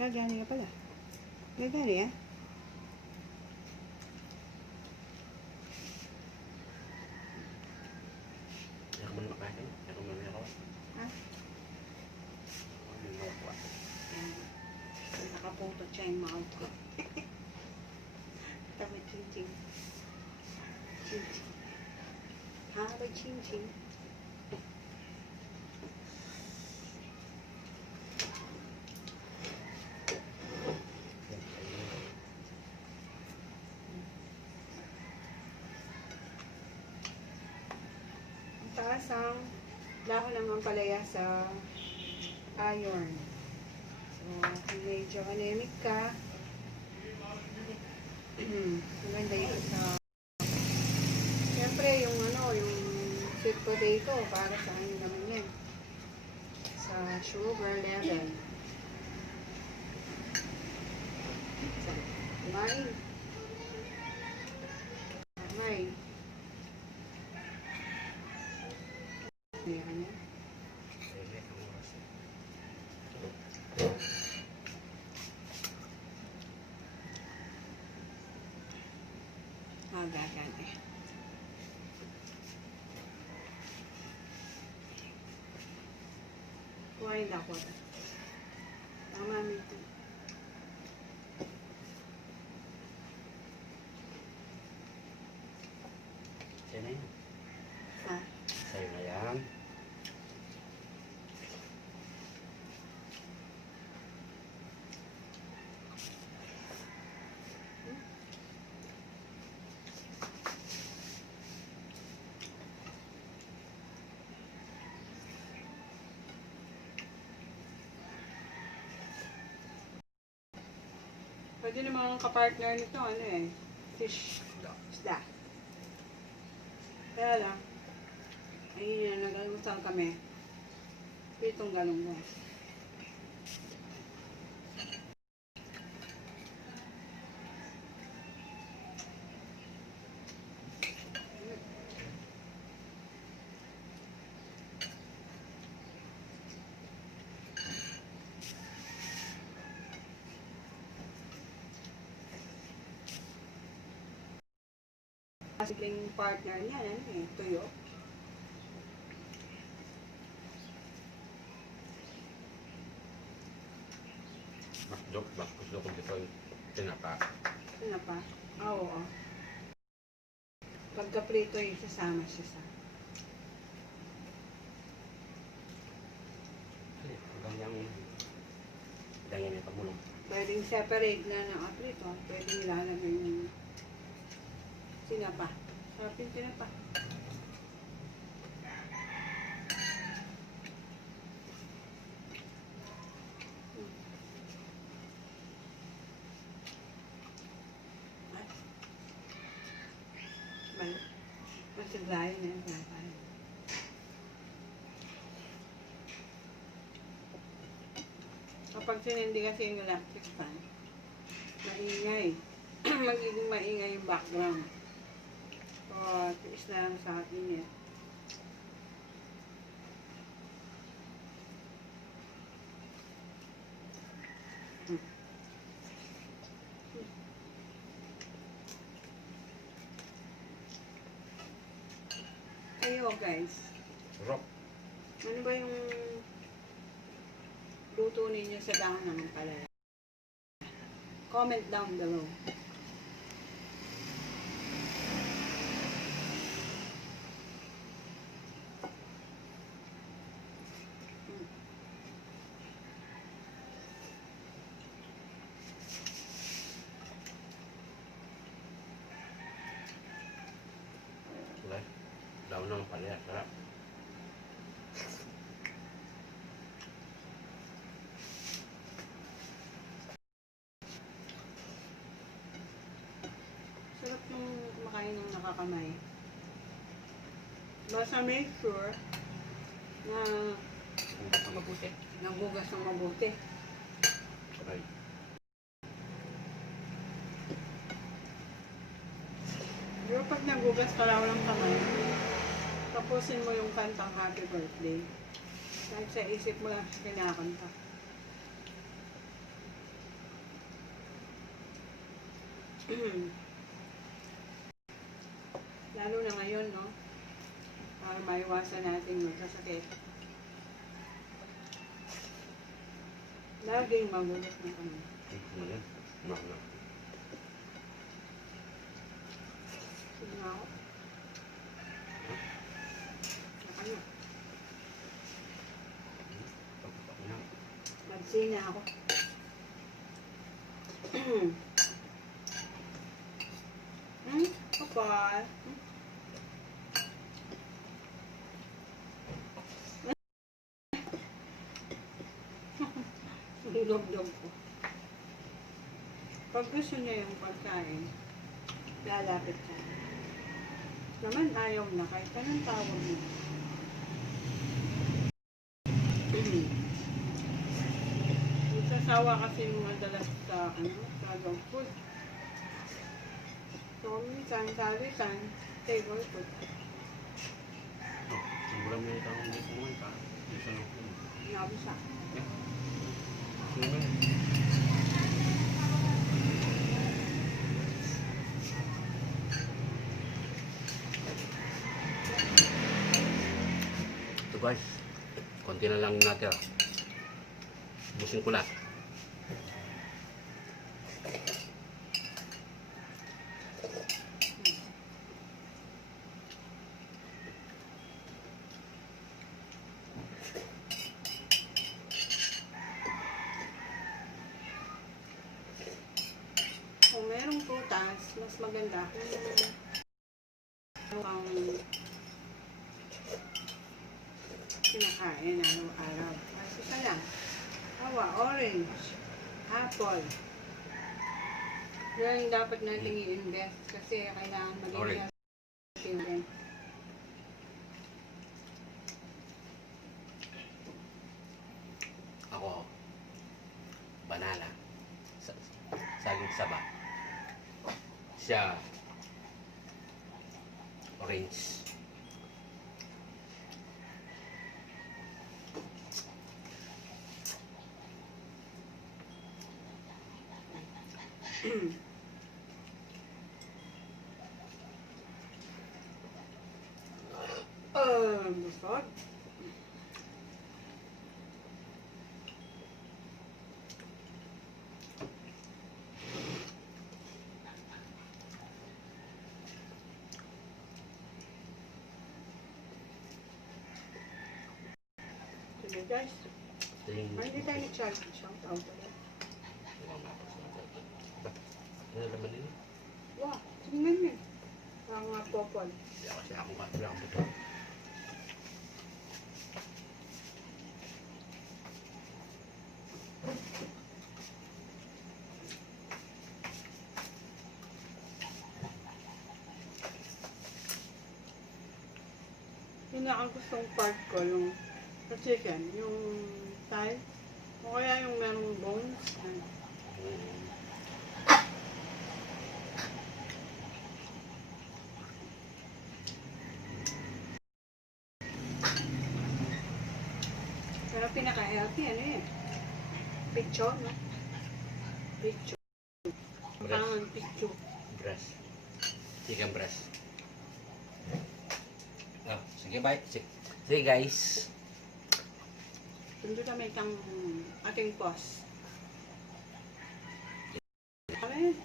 Gagani ka pala. Gagani ah. Hindi ako muna makain. Hindi ako muna ako. Ha? Yan. Nakaputo siya yung mouth ko. Tama ching-ching. Ching-ching. Ha? Ba ching-ching? Taas ang dahon ng ampalaya sa iron. So, kung medyo anemic ka, maganda yun sa siyempre yung yung sweet potato para sa ano naman yan sa sugar level. So, kumain. Kumain. Ayan yan. Gagan eh. Kuhain ako. Tama nito. Sa'yo na yan. Ha? Sa'yo na yan. Pwede naman ang kapartner nito, fish. Isda. Kaya lang, ayun yan, nag-almusal kami. Pitong galunggong. Simpleng partner niya, tuyo. Mas gusto ko dito yung tinapa. Tinapa? Oo. Pagka prito yung sasama siya sa. Ganyan yung pamulong. Pwedeng separate na ng aprito. Pwedeng ilalagay yung tinapa. Sarap yung tinapa. Masaglayan na yung tinapa. Kapag sinindi kasi yung electric fan, maingay. Magiging maingay yung background. So, tiis na lang sa init. Ayo guys. Sarap. Ano ba yung luto ninyo sa dahon ng ampalaya? Comment down below. Wala. Daw ng palaya. Sarap. Sarap yung kumakain ng nakakamay. Basta make sure na Ang mabuti. nagugas ng mabuti. Sabay. Pero pag nagugas ka lang ng kamay, tapusin mo yung kantang happy birthday. Kahit sa isip mo lang kinakanta. Lalo na ngayon, no? Para maiwasan natin magkasakit. Laging magulit na kami. Mahal. Sige nga ako. Saka na. Nagsina ako. Kapal. Ang dog-dog ko. Pag gusto niya yung pagkain, lalapit siya. Naman ayaw na kahit anong tawag mo. Nagsasawa kasi madalas sa dog food. So, minsan, salitan, table food. Siguro may tawag dito naman ka. Isa lang po. Nabisa. Ito guys, konti na lang natin. Busin ko lahat. Kung merong prutas, mas maganda kung ang kinakain araw-araw. Kasi isa lang. Hawa, orange, apple. Yan yung dapat natin i-invest kasi kailangan maging Orange. healthy din. Ako, banana. Saging saba. Siya, orange. Busog. Sige guys, Ito yung... hindi tayo nag-shout out ulit. Ano naman yun? Wow, tingnan niyo. Mga popol. Hindi ako siya akong katulang buto. Yun na ang gustong part ko, yung chicken, yung thigh, o kaya yung merong bones. Pero pinaka-healthy, ano yun? Picture, no? Picture. Ang picture. Breast. Chicken breast. Oh, sige bye. Sige guys. Tundo kami itang ating boss. Ano yun?